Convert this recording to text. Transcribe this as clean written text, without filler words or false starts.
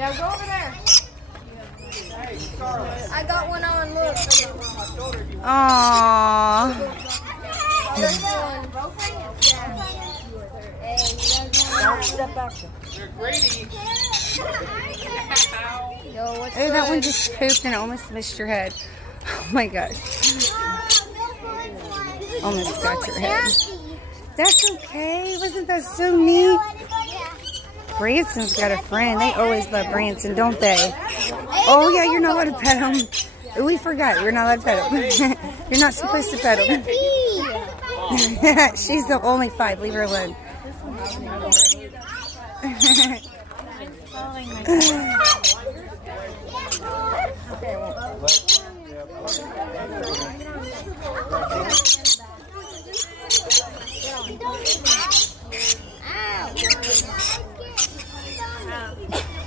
Yeah, go over there. I got one on, look. Aww. Don't step back. You're Grady. Yo, what's Hey, that one good? just pooped and almost missed your head. Oh my gosh. Almost got your head. That's okay. Wasn't that so neat? Branson's got a friend. They always love Branson, don't they? Oh, yeah, you're not allowed to pet him. Oh, we forgot. You're not allowed to pet him. You're not supposed to pet him. She's the only 5. Leave her alone. Ow.